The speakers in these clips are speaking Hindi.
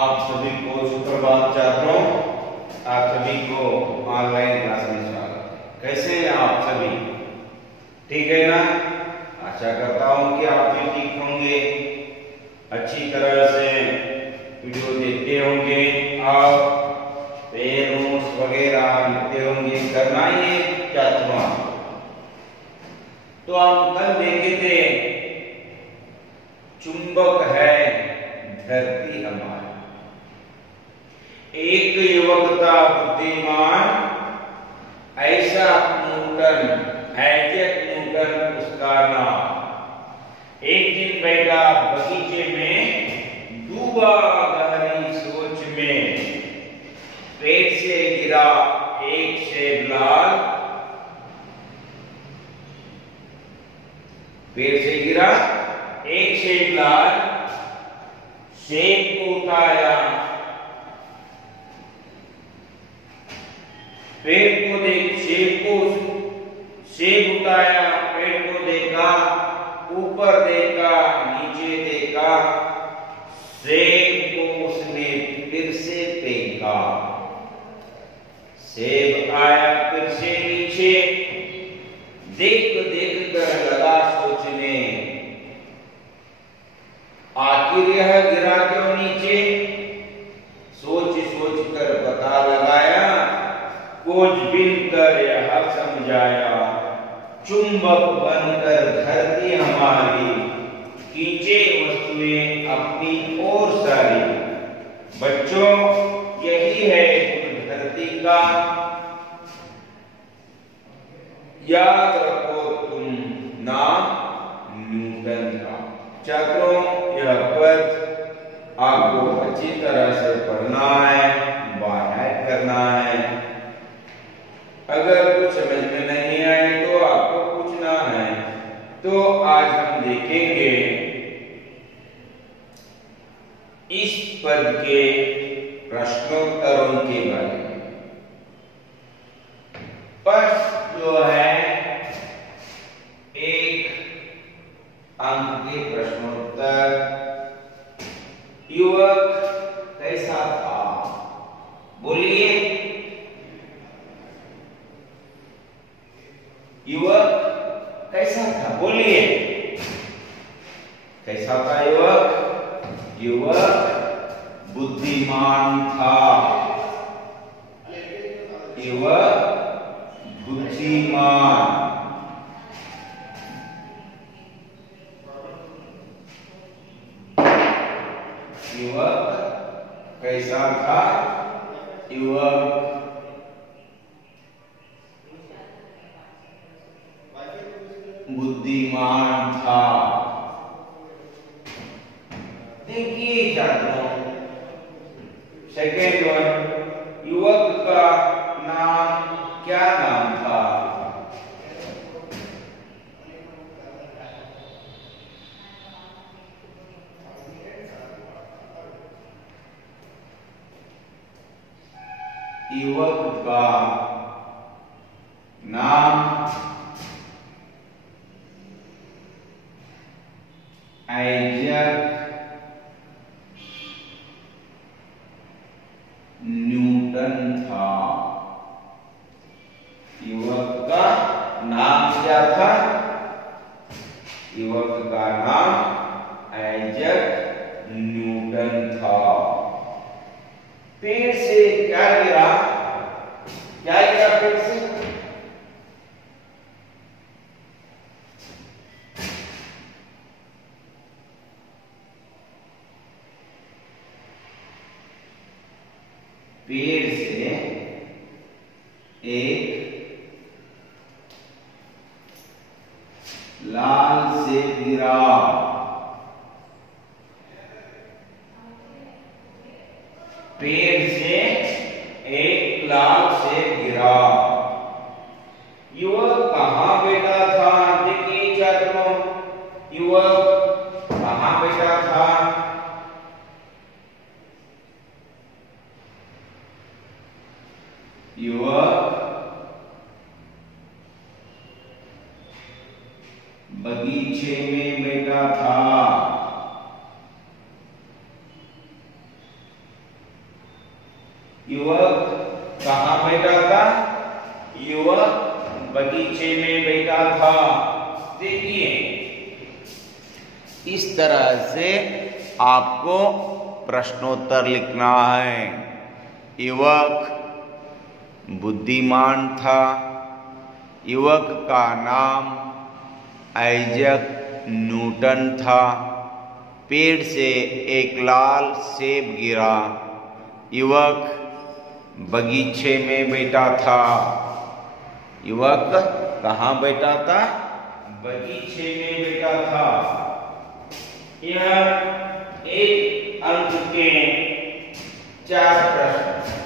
आप सभी को सुप्रभात छात्रों, आप सभी को ऑनलाइन क्लास में स्वागत है। कैसे हैं आप सभी? ठीक है ना? आशा करता हूं कि आप भी ठीक होंगे, अच्छी तरह से वीडियो देखते होंगे और नोट्स वगैरह लिखते होंगे। करना ही छात्रों। तो हम कल देखे थे चुंबक है धरती हमारी। एक युवक था बुद्धिमान, ऐसा न्यूटन, आइजैक न्यूटन उसका नाम। एक दिन बैठा बगीचे में, डूबा गहरी सोच में। पेड़ से गिरा एक सेब लाल, पेड़ से गिरा एक सेब लाल। सेब को उठाया, पेड़ को देख, सेब उठाया, पेड़ को देखा, ऊपर देखा, नीचे देखा। सेब को उसने फिर से फेंका। सेब आया फिर से नीचे। देख देख कर लगा सोचने, आखिर यह गिरा क्यों नीचे? सोच सोच कर पता लगाया, खोजबीन कर यह समझाया। चुंबक बनकर धरती हमारी, खींचे वस्तुएं अपनी ओर सारी। बच्चों, यही है गुण धरती का, याद रखो तुम नाम न्यूटन का। छात्रों, यह पद आपको अच्छी तरह से पढ़ना है, बाहर करना है। अगर कुछ समझ में नहीं आए तो आपको पूछना है। तो आज हम देखेंगे इस पद के प्रश्नोत्तरों के बारे में। फर्स्ट जो है, एक अंक के प्रश्नोत्तर। युवक कैसा था? बोलिए, युवक कैसा था? बोलिए, कैसा था युवक? युवक बुद्धिमान था। युवक बुद्धिमान। युवक कैसा था? युवक बुद्धिमान था। देखिए छात्रों, सेकेंड वन, युवक का नाम क्या नाम था? युवक का नाम आइजैक न्यूटन था। युवक का नाम क्या था? युवक का नाम आइजैक न्यूटन था। पेड़ से क्या गिरा? क्या गिरा पेड़ से? पेड़ से एक लाल सेब गिरा। पेड़ से एक लाल सेब गिरा। युवक कहाँ बैठा था? देखिए छात्रों, युवक कहाँ बैठा था? युवक बगीचे में बैठा था। था? युवक बगीचे में बैठा था। देखिए, इस तरह से आपको प्रश्नोत्तर लिखना है। युवक बुद्धिमान था। युवक का नाम आइजैक न्यूटन था। पेड़ से एक लाल सेब गिरा। युवक बगीचे में बैठा था। युवक कहाँ बैठा था? बगीचे में बैठा था। यह एक अंक के 4 प्रश्न।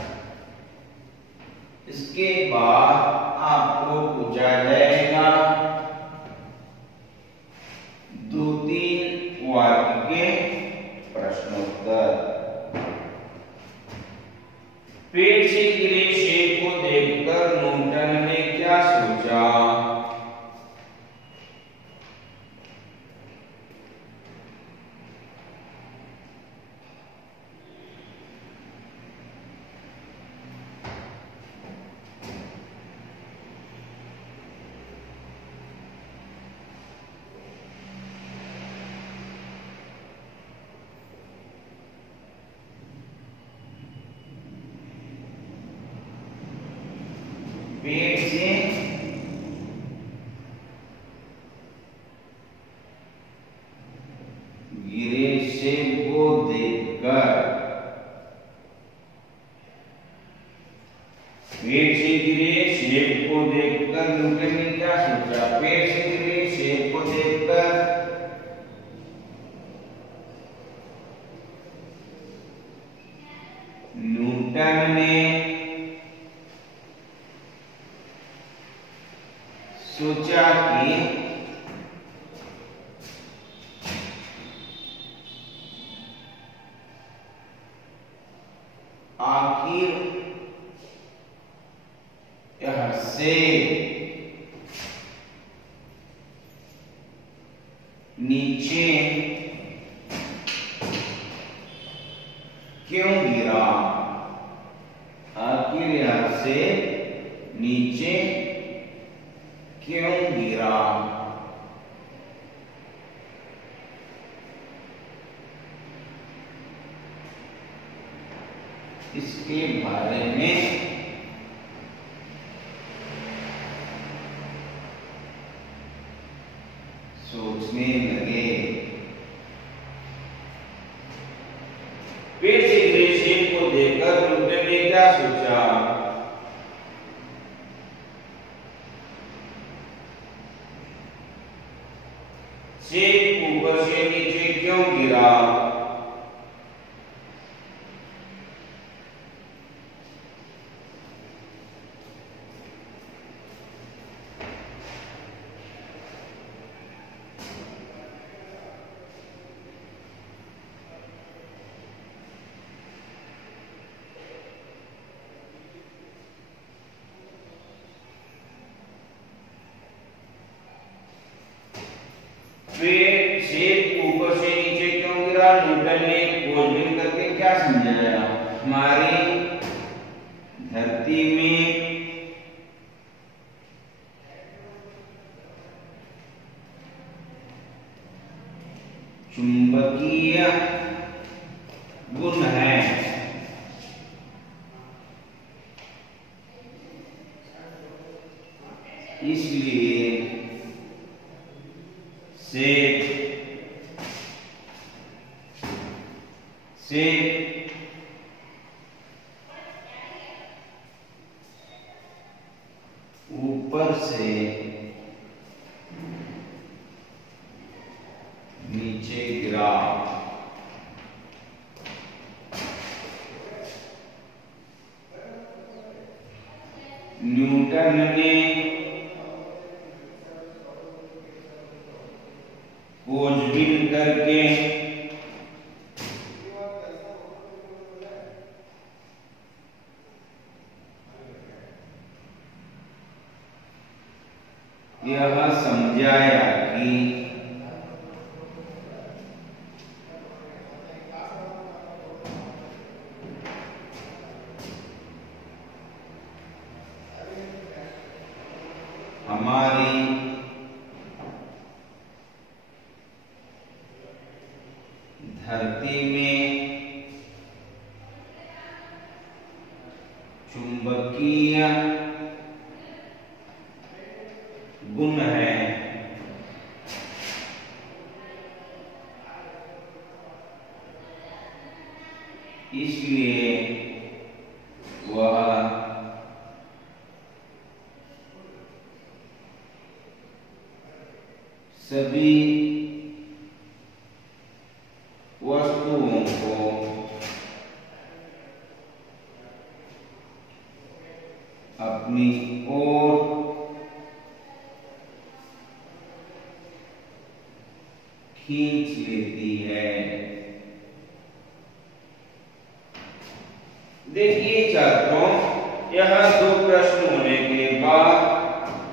इसके बाद आपको पूछा जाएगा 2-3 वाक्य के प्रश्नोत्तर। पेड़ से गिरे सेब को देखकर न्यूटन ने क्या सोचा? पेड़ से गिरे सेब को देखकर, पेड़ से गिरे सेब को देखकर न्यूटन ने क्या सोचा? पेड़ से गिरे सेब को देखकर न्यूटन ने सोचा कि आखिर यह सेब नीचे क्यों गिरा? आखिर यह सेब नीचे क्यों गिरा? इसके बारे में सोचने लगे। पेड़ से गिरे सेब को देखकर न्यूटन ने क्या सोचा? सेब ऊपर से नीचे क्यों गिरा? सेब ऊपर से नीचे क्यों गिरा? न्यूटन ने खोजबीन करके क्या समझाया? हमारी धरती में चुंबकीय गुण है। इसलिए सेब ऊपर से नीचे गिरा। न्यूटन ने खोजबीन करके यह समझाया कि हमारी धरती में चुंबकीय गुण है, इसलिए वह सभी वस्तुओं को अपनी ओर खींच लेती है। देखिए छात्रों, यह दो प्रश्न होने के बाद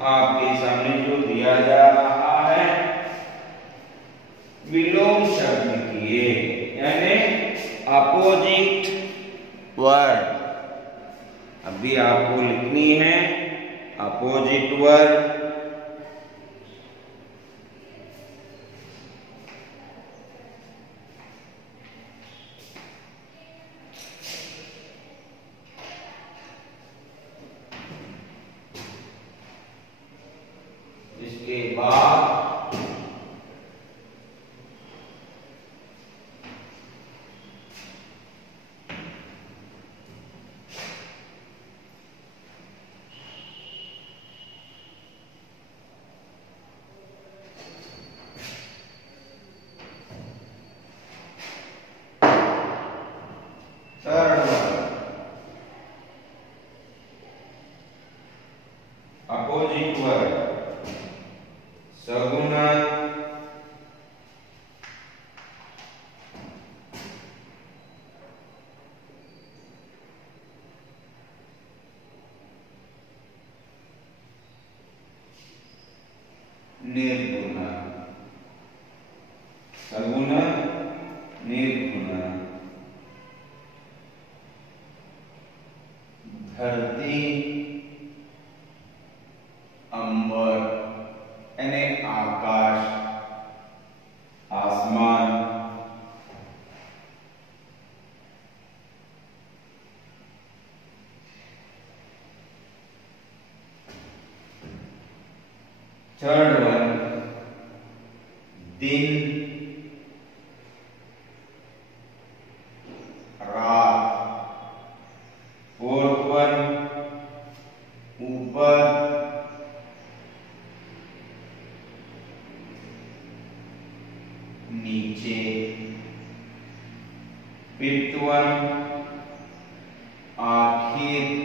आपके सामने जो दिया जा रहा है विलोम शब्द किए, यानी अपोजिट वर्ड। अभी आपको लिखनी है अपोजिट वर्ड। इसके बाद अपोजिट वर्ड सगुना, निर्गुणा। सगुना, निर्गुणा। धरती, अंबर यानी आकाश, आसमान। थर्ड वन दिन, रात। फोर्थ वन ऊपर, नीचे। फिफ्थ वन आखिर,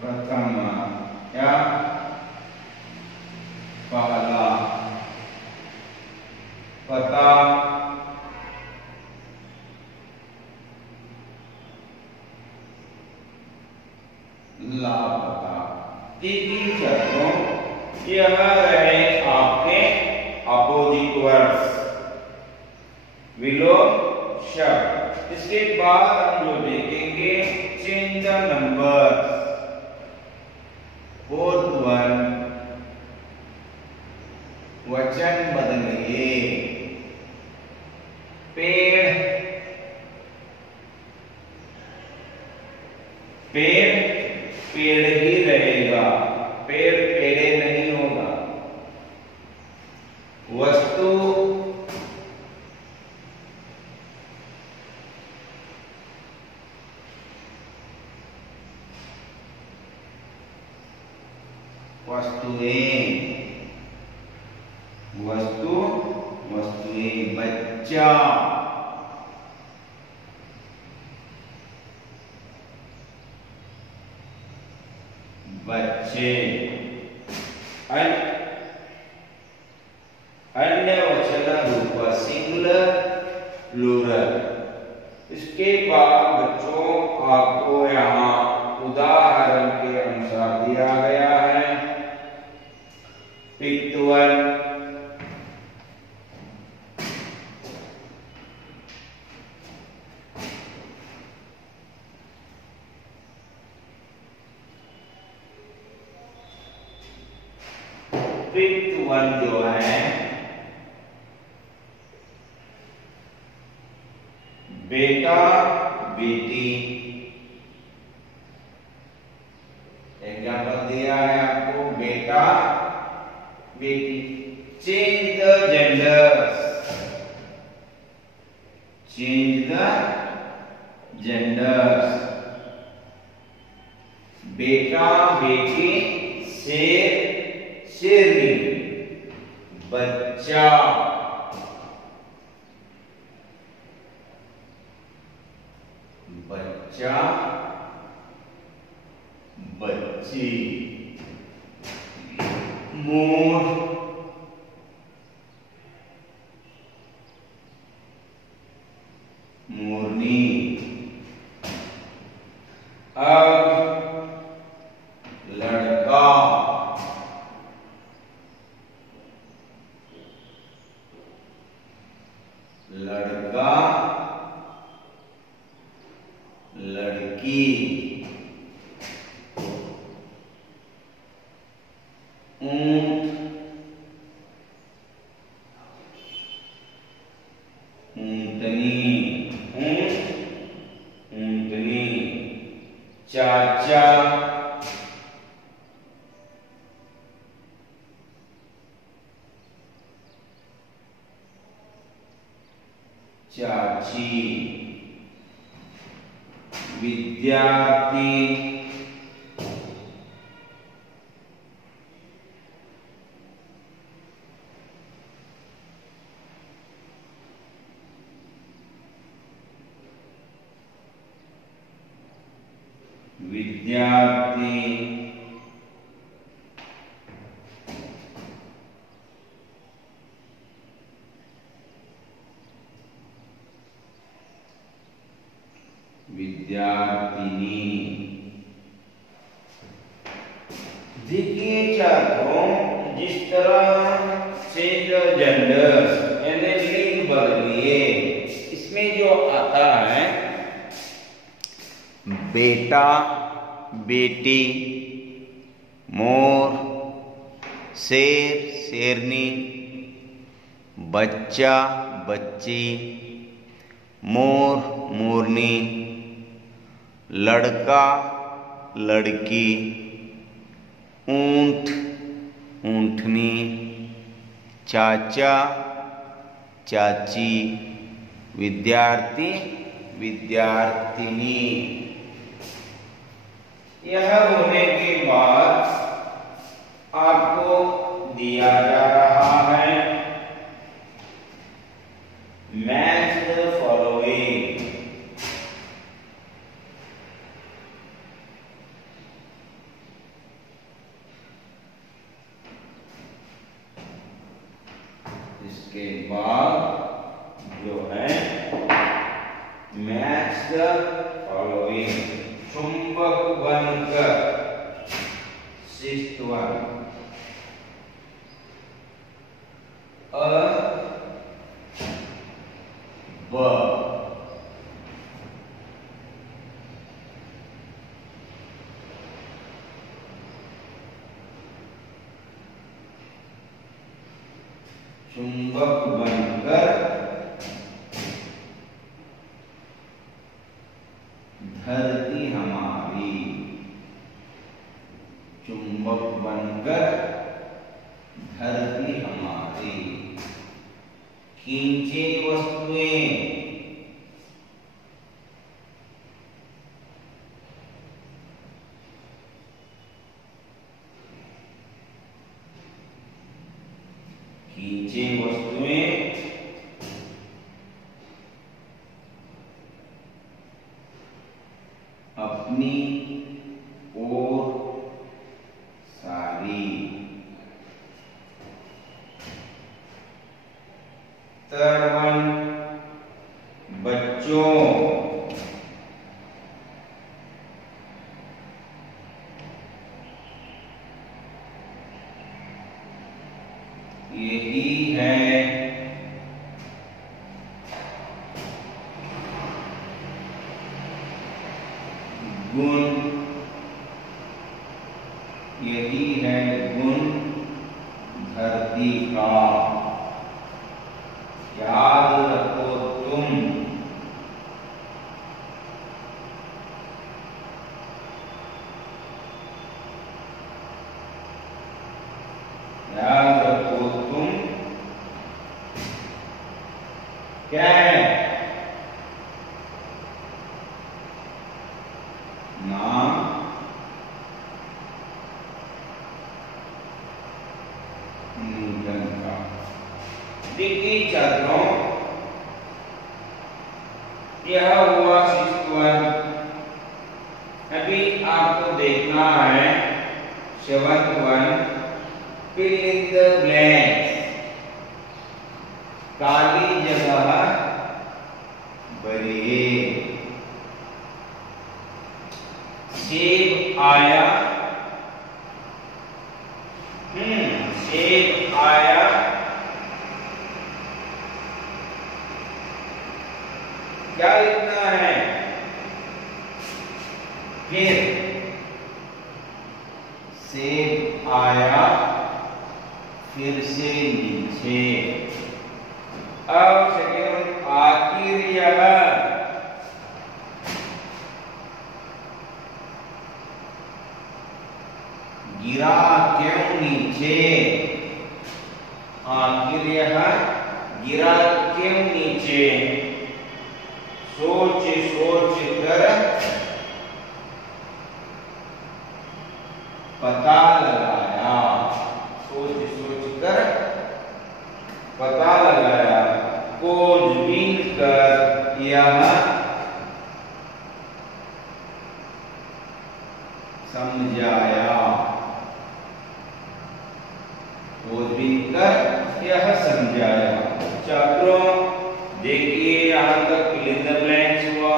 प्रथम या पहला, पता, लापता। देखिए छात्रों, यह रहे आपके अपोजिट वर्ड्स, विलोम शब्द। इसके बाद हम जो देखेंगे change the number. Fourth one वचन बदलिए। पेड़, पेड़ पेड़ ही रहेगा, पेड़ पेड़े नहीं होगा। वस्तु, वस्तुएं, वस्तु, वस्तुएं। बच्चा, बच्चे। अन्य वचन रूप सिंगुलर, प्लूरल। इसके बाद बच्चों आपको यहाँ उदाहरण के अनुसार दिया गया है। फिफ्थ वन फिफ्थ वन जो है बेटा बेटी। एग्जाम्पल दिया है आपको बेटा बेटी। Change the genders, change the genders. बेटा बेटी शेर शेरनी। बच्चा बच्चा बच्ची। मोर मोरनी। अब लड़का लड़का लड़की। ऊंट ऊंटनी। ऊंट ऊंटनी। चाचा चाची। विद्यार्थी विद्यार्थी। विद्यार्थिनी। देखिए छात्रों, जिस तरह चेंज जेंडर्स यानी लिंग बदलिए, इसमें जो आता है बेटा बेटी, मोर शेर शेरनी, बच्चा बच्ची, मोर मोरनी, लड़का लड़की, ऊंट ऊंटनी, चाचा चाची, विद्यार्थी विद्यार्थिनी। यह होने के बाद आपको दिया जा रहा है मैच द फॉलोइंग। इसके बाद जो है मैच द फॉलोइंग। चुंबक बनकर सिक्स्थ वन अ ब। चुंबक बनकर धरती हमारी। चुंबक बनकर धरती हमारी। खींचे वस्तुएं खींचे वस्तुएं अपनी ओर सारी। थर्ड वन बच्चों यही है गुण। यही है गुण धरती का। याद रखो तुम। याद रखो तुम क्या है? नाम न्यूटन का। देखिए छात्रों, यह हुआ 6th। अभी आपको देखना है 7th। fill in the blanks। काली जगह भरिए। सेब आया। सेब आया। क्या लिखना है? फिर सेब आया, फिर से नीचे। अब सेकंड, आखिर यह गिरा क्यों नीचे? आखिर यह गिरा क्यों नीचे? सोच सोच कर पता लगाया। सोच सोच कर पता लगाया। खोजबीन कर यह समझाया। खोजबीन कर यह समझाया। छात्रों देखिए, यहां तक फिल इन द ब्लैंक्स हुआ।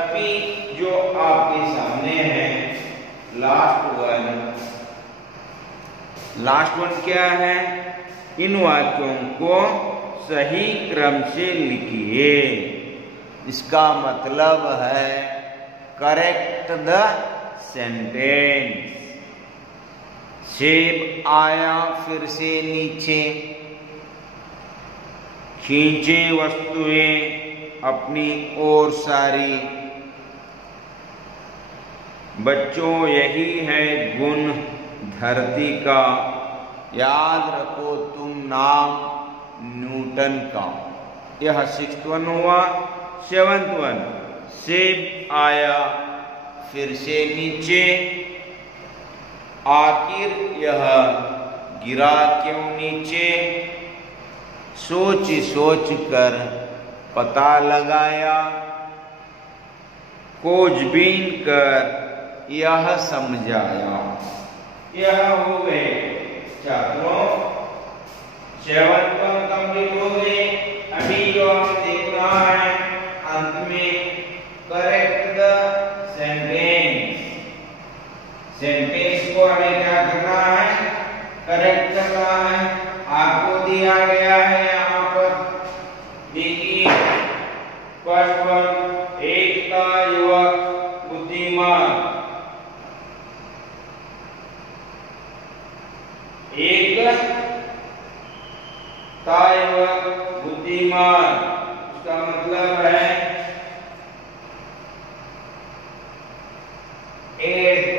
अभी जो आपके सामने है लास्ट वन क्या है? इन वाक्यों को सही क्रम से लिखिए। इसका मतलब है करेक्ट द सेंटेंस। सेब आया फिर से नीचे। खींचे वस्तुएं अपनी ओर सारी। बच्चों यही है गुण धरती का। याद रखो तुम नाम न्यूटन का। यह 6th हुआ। 7th, सेब आया फिर से नीचे। आखिर यह गिरा क्यों नीचे? सोच सोच कर पता लगाया। खोजबीन कर यह समझाया। यह हो गए छात्रों 7th कंप्लीट हो गए। अभी जो हम देख रहा है अंत में करेक्ट द सेंटेंस। सेंटेंस को हमें क्या करना है? करेक्ट करना है। आपको दिया गया है यहाँ पर, देखिए फर्स्ट वन, एक था युवक बुद्धिमान। एक था युवक बुद्धिमान, उसका मतलब है 8th,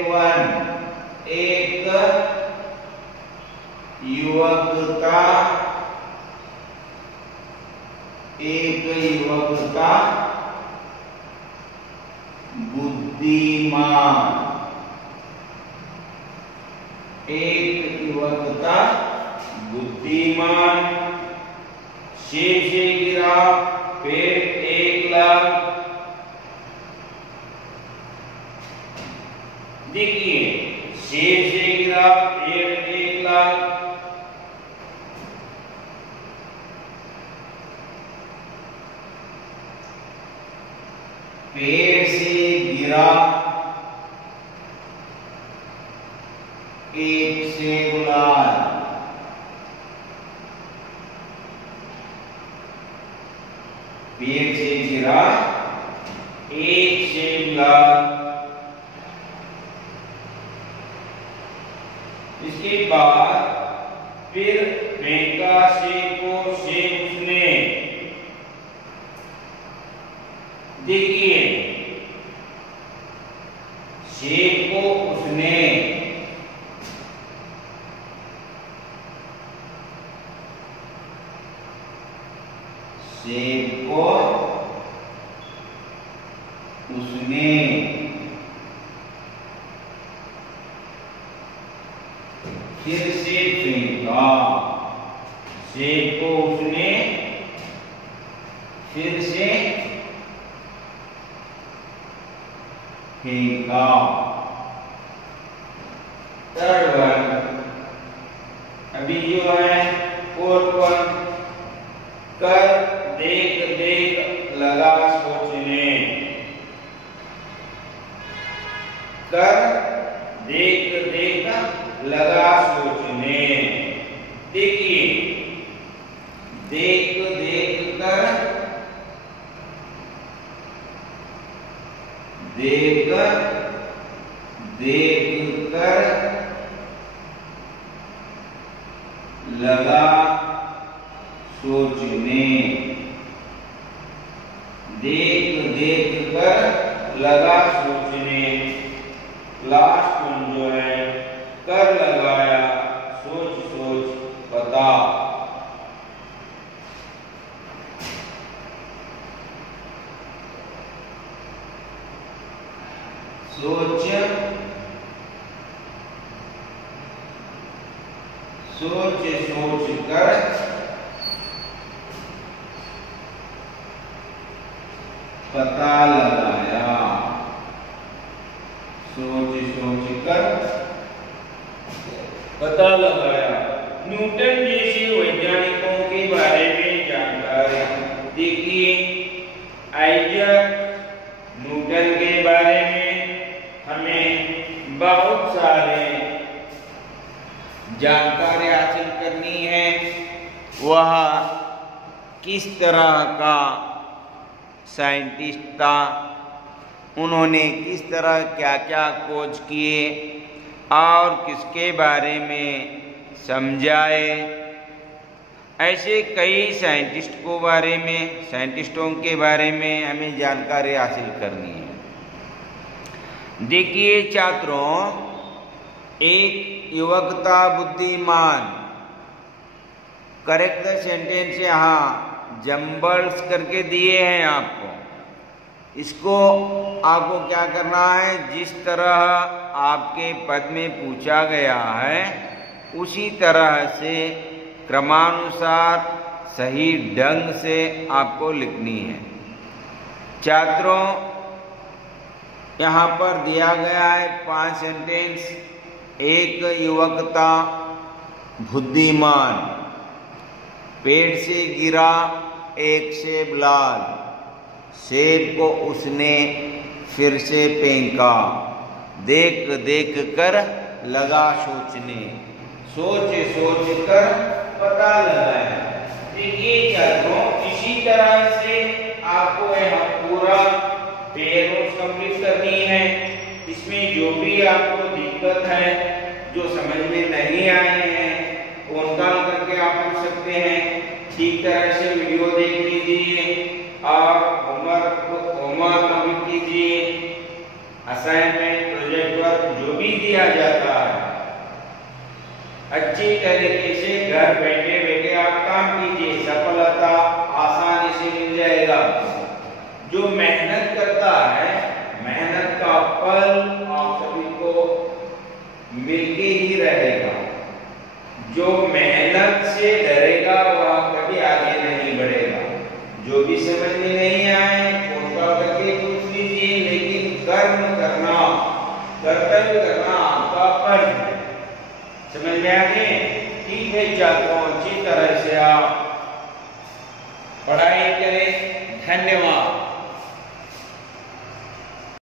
एक युवक का बुद्धिमान। एक युवक का बुद्धिमान। सेब से गिरा पेड़ 1 लाख। देखिए सेब से गिरा पेड़ 1 लाख। पेड़ से गिरा 1 से गुलाल। पेड़ से गिरा 1 से गुलाल। इसके बाद फिर फेंका सेब को, सेब उसने, देखिए सेब को उसने, सेब को उसने, फिर से फेंका, सेब को उसने फिर से फेंका। थर्ड वन, अभी जो है फोर्थ वन, कर देख देख लगा सोचने, कर देख देख लगा सोचने, देखिए देख देख कर, देख देख कर लगा सोचने, देख देख कर लगा सोचने। लास्ट वन जो है, कर लगाया सोच सोच पता, सोच सोच सोच कर पता लगाया, सोच सोच कर पता लगाया। न्यूटन जैसे वैज्ञानिकों के बारे में जानकारी, देखिए आइजैक न्यूटन के बारे में हमें बहुत सारे जानकारी हासिल करनी है। वह किस तरह का साइंटिस्ट था, उन्होंने किस तरह क्या क्या खोज किए और किसके बारे में समझाए, ऐसे कई साइंटिस्टों के बारे में हमें जानकारी हासिल करनी है। देखिए छात्रों, एक युवक था बुद्धिमान, करेक्ट सेंटेंस यहाँ जंबल्स करके दिए हैं आपको। इसको आपको क्या करना है, जिस तरह आपके पद में पूछा गया है उसी तरह से क्रमानुसार सही ढंग से आपको लिखनी है। छात्रों, यहाँ पर दिया गया है 5 सेंटेंस। एक युवक था बुद्धिमान, पेड़ से गिरा एक सेब लाल, सेब को उसने फिर से फेंका, देख देख कर लगा सोचने, सोच सोच कर पता लगाया। देखिए छात्रों, इसी तरह से आपको यहाँ पूरा पेज कंप्लीट करनी है। इसमें जो भी आपको दिक्कत है, जो समझ में नहीं आए हैं, फोन कॉल करके आप पूछ सकते हैं। ठीक तरह से वीडियो देख लीजिए और होमवर्क कंप्लीट कीजिए। असाइनमेंट, प्रोजेक्ट वर्क जो भी दिया जाता है अच्छी तरीके से घर बैठे बैठे आप काम कीजिए, सफलता आसानी से मिल जाएगा। जो मेहनत करता है, मेहनत का फल आप सभी को मिलके ही रहेगा। जो मेहनत से डरेगा वह कभी आगे नहीं बढ़ेगा। जो भी समझ में नहीं आए उसका करके पूछ लीजिए, लेकिन कर्म करना, कर्तव्य करना आपका फर्ज है। समझ में आ गए? ठीक है छात्रों, अच्छी तरह से आप पढ़ाई करें। धन्यवाद।